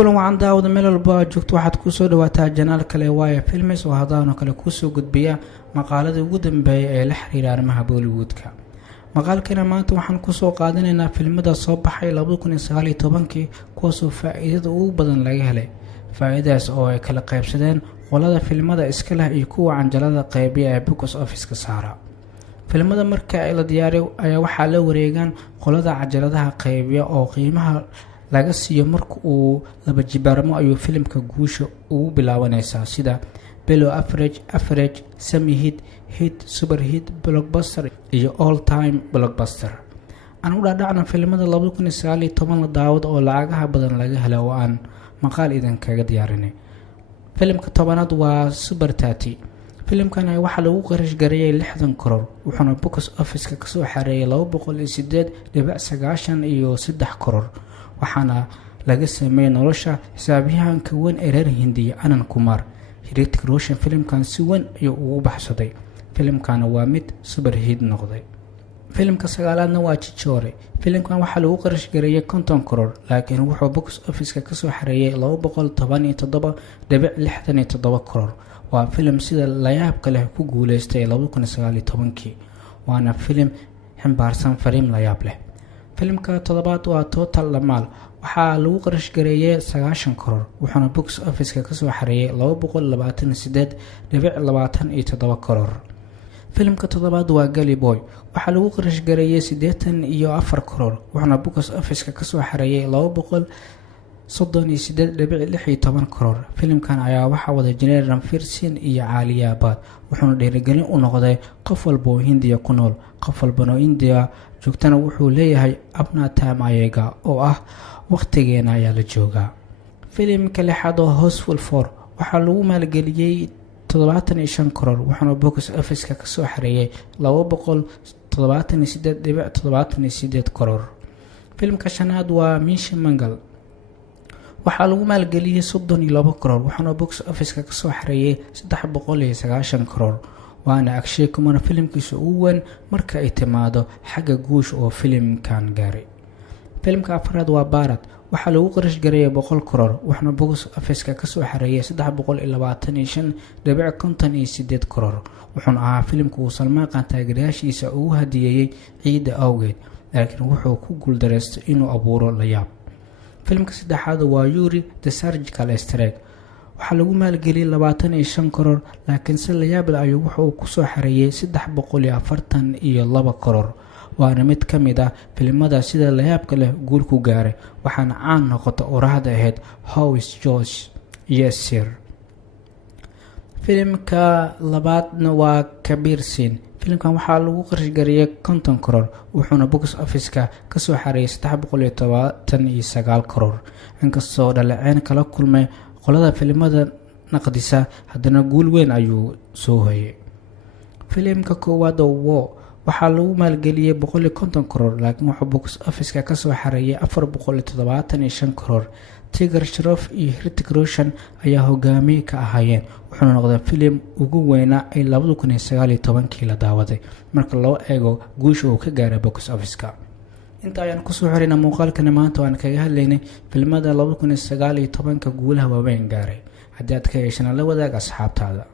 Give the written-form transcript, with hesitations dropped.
kulan wacan daawada meel walba aad joogto waxaad ku soo dhawaataa janaal kale waaye films oo hadaano kale ku soo gudbiya maqaaladii ugu dambeeyay ee la xiriira arrimaha Bollywoodka. maqaalkana maanta waxaan ku soo qaadanaynaa filmada soo baxay 2019 kuwaasoo faa'iidada ugu badan laga helay. faa'iidaas oo ay kala qaybsadeen qolada filmada iska leh iyo kuwa canjalada qaybiya ee box office ka saara. filmada marka ay la diyaariyo ayaa waxaa la wareegaan qolada canjaladaha qaybiya oo qiimaha laga siiyo marka uu laba jibaarmo ayuu filimka guusha ugu bilaabanaysaa sida below average, semi hit, super hit, blockbuster iyo all time blockbuster. aan u dhaadhacna filmada 2019 la daawad oo lacagaha badan laga helay oo aan maqaal idan kaga diyaarinay. filimka tobanaad waa Super 30. filimkan waxaa lagu qarash gareeyay 60 karoor wuxuuna box office ka soo xareeyay 208.93 karoor waxaana laga sameeyay nolosha xisaabiyahanka weyn ee reer Hindiya Anand Kumar. Hrithik Roshan filimkan si weyn ayuu ugu baxsaday. filimkan waa mid super hit noqday. filimka sagaalaadna waa Chichore. filimkan waxaa lagu qarash gareeyay 50 karoor laakiin wuxuu box office ka soo xareeyay 217.67 karoor. waa filim sida la yaab leh ku guuleystay 2019 waana filim xambaarsan fariin la yaab leh. filimka toddobaad waa Total Lamal waxaa lagu qarash gareeyay 90 karoor wuxuuna box office ka soo xareeyay 228.27 karoor. filimka toddobaad waa Gully Boy waxaa lagu qarash gareeyay 84 karoor wuxuuna box office ka soo xareeyay 238.16 karoor. filimkan ayaa waxaa wada jiray Ranveer Singh iyo Alia Bhatt wuxuuna dhiirigelin u noqday qof walba oo Hindiya ku nool. qof walba oo Hindiya joogtana wuxuu leeyahay Apna Time Aayega oo ah waqtigeena ayaa la joogaa. filimka lixaad oo Houseful 4 waxaa lagu maalgeliyay 75 karoor wuxuuna box office ka soo xareeyay 278.78 karoor. filimka shanaad waa Mission Mangal waxaa lagu maalgeliyay 32 karoor wuxuuna box office ka soo xareeyay 390 karoor. waana Akshay Kumar filimkiisa ugu weyn marka ay timaado xagga guush oo filimkan gaaray. filimka afraad waa Bharat waxaa lagu qarash gareeyay 100 karoor wuxuuna box office ka soo xareeyay 325.58 karoor. wuxuuna ahaa filimka uu Salman Khan taageerayaashiisa ugu hadiyeeyay ciida awgeed laakiin wuxuu ku guuldareystay inuu abuuro la yaab. filimka saddexaad waa Yuri The Surgical Strike waxaa lagu maalgeliyay 25 karoor laakiin si la yaab leh ayuu wuxuu ku soo xareeyay 342 karoor. waana mid ka mid ah filimada sida la yaabka leh guul ku gaaray waxaana caan noqotay oraahda ahayd How is Josh? Yes sir. filimka labaadna waa Kabir Singh. filimkan waxaa lagu qarash gareeyay 50 karoor wuxuuna box office ka soo xareeyay 379 karoor. inkastoo dhaleeceyn kala kulmay qolada filimada naqdisa haddana guul weyn ayuu soo hoyay. filimka koowaad oo waxaa lagu maalgeliyay 150 karoor laakiin wuxuu box office ka soo xareeyay 475 karoor. Tigger Shroff iyo Hrithik Roshan ayaa hogaamiye ka ahaayeen wuxuuna noqday filim ugu weynaa ay 2019 la daawaday marka loo eego guusha uu ka gaaray box office-ka. inta ayaan ku soo xirina muuqaalkana maanta waan kaga hadlaynay filmada 2019 guulaha waaweyn gaaray. haddii aad ka heshana la wadaag asxaabtaada.